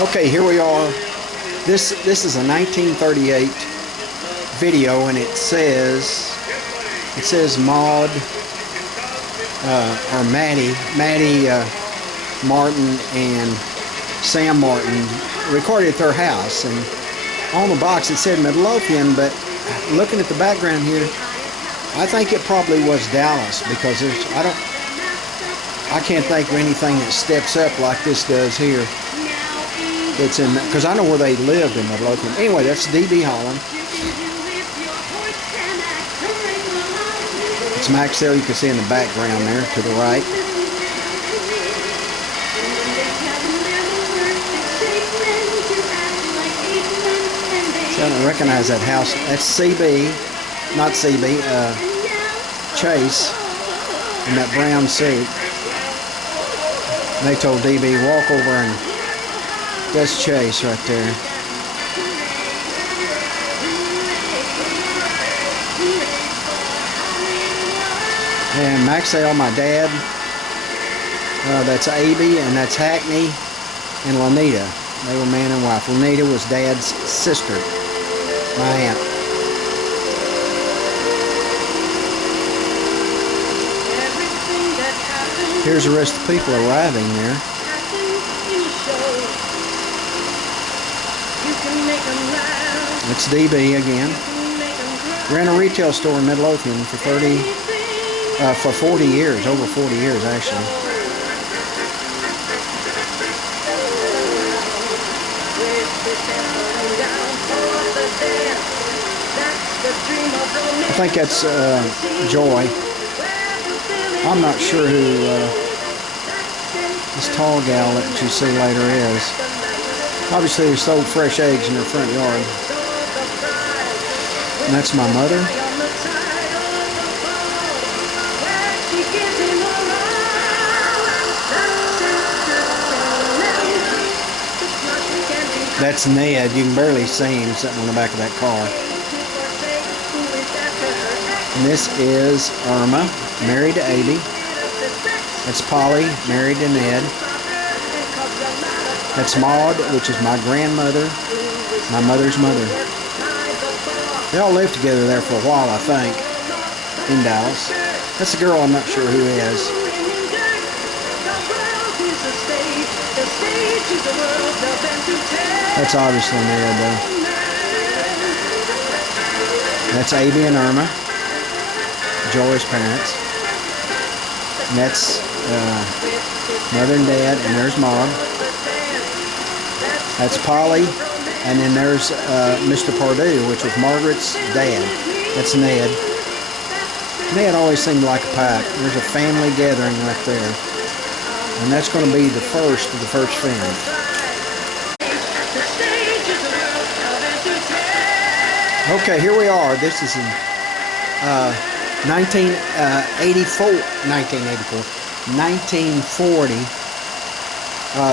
Okay, here we are. This is a 1938 video, and it says Maud or Maddie Martin and Sam Martin recorded at their house, and on the box it said Midlothian, but looking at the background here, I think it probably was Dallas, because I can't think of anything that steps up like this does here. It's in, because I know where they lived in Midlothian. Anyway, that's D.B. Holland. It's Maxell, you can see in the background there to the right. See, I don't recognize that house. That's CB, not CB, Chase, in that brown suit. They told DB, walk over, and that's Chase right there. And Maxell, my dad. That's Abby, and that's Hackney and Lanita. They were man and wife. Lanita was Dad's sister, my aunt. Here's the rest of the people arriving there. It's DB again. Ran a retail store in Midlothian for 40 years, over 40 years actually. I think that's Joy. I'm not sure who this tall gal that you see later is. Obviously they sold fresh eggs in their front yard. And that's my mother. That's Ned. You can barely see him sitting on the back of that car. And this is Irma, married to Abby. That's Polly, married to Ned. That's Maud, which is my grandmother, my mother's mother. They all lived together there for a while, I think, in Dallas. That's a girl I'm not sure who is. That's obviously Ned, though. That's Abby and Irma, Joy's parents. And that's Mother and Dad, and there's Mom. That's Polly, and then there's Mr. Pardue, which was Margaret's dad. That's Ned. Ned always seemed like a pack. There's a family gathering right there. And that's going to be the first of the first film. Okay, here we are. This is in 1940.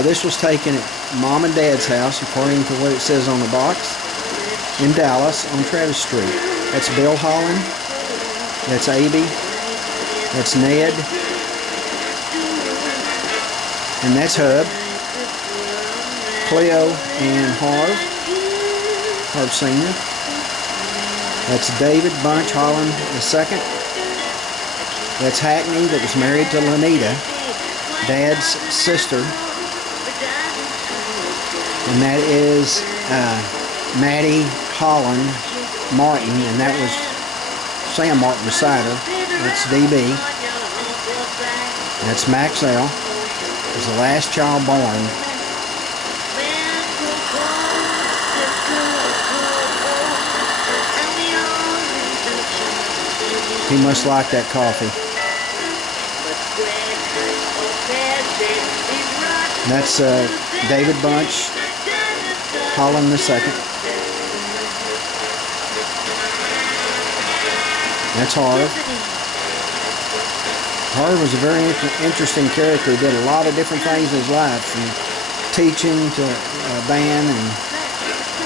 This was taken at Mom and Dad's house, according to what it says on the box, in Dallas on Travis Street. That's Bill Holland. That's Abby. That's Ned. And that's Hub. Cleo and Harv Sr. That's David Bunch Holland II. That's Hackney, that was married to Lanita, Dad's sister. And that is Maddie Holland Martin, and that was Sam Martin beside her. That's DB. That's Maxell. Was the last child born. He must like that coffee. That's David Bunch Holland II. That's Harv. Harv was a very interesting character. He did a lot of different things in his life, from teaching to band and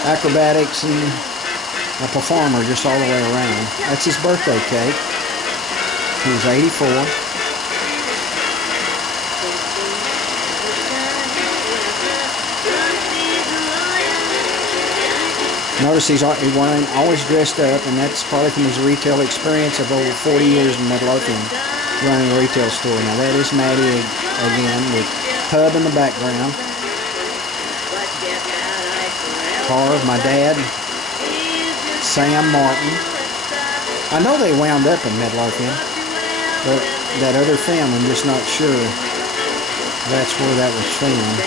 acrobatics, and a performer just all the way around. That's his birthday cake. He was 84. Notice he's wearing, always dressed up, and that's probably from his retail experience of over 40 years in Midlothian running a retail store. Now that is Maddie again with Hub in the background. Car of my dad, Sam Martin. I know they wound up in Midlothian, but that other film, I'm just not sure that's where that was filmed.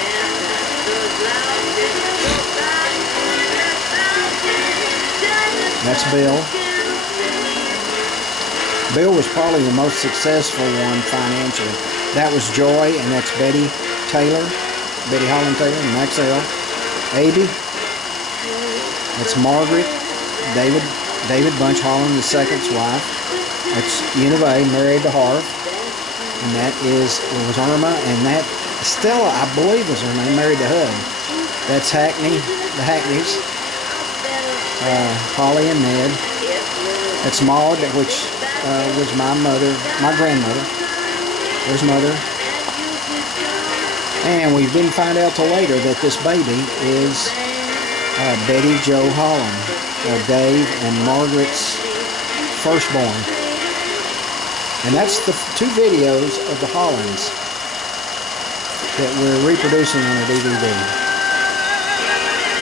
That's Bill. Bill was probably the most successful one financially. That was Joy, and that's Betty Taylor, Betty Holland Taylor, and Maxell. Abby. That's Margaret. David Bunch Holland II's wife. That's Univay, married to Harv. And that was Irma, and that Stella, I believe was her name, married to Hub. That's Hackney, the Hackneys. Polly and Ned. That's Maud, which was my grandmother. There's Mother. And we didn't find out till later that this baby is Betty Jo Holland, Dave and Margaret's firstborn. And that's the two videos of the Hollands that we're reproducing on a DVD.